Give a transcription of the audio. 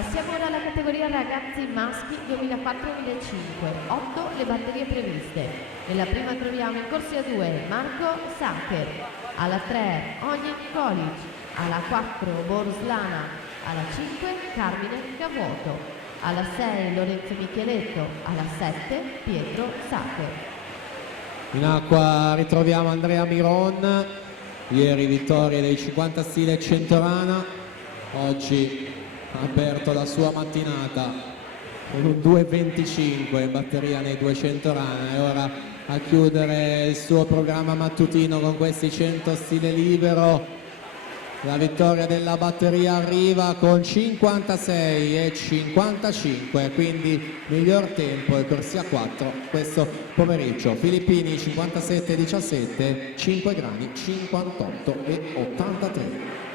Passiamo ora alla categoria ragazzi maschi 2004-2005. 8 le batterie previste. Nella prima troviamo in corsia 2 Marco Sacher, alla 3 Ogni Nikolic, alla 4 Borslana, alla 5 Carmine Cavoto, alla 6 Lorenzo Micheletto, alla 7 Pietro Sacher. In acqua ritroviamo Andrea Miron, ieri vittoria dei 50 stile Centorana, oggi ha aperto la sua mattinata con un 2.25 in batteria nei 200 rana e ora a chiudere il suo programma mattutino con questi 100 stile libero. La vittoria della batteria arriva con 56 e 55, quindi miglior tempo e corsia 4 questo pomeriggio. Filippini 57 e 17, 5 grani 58 e 83.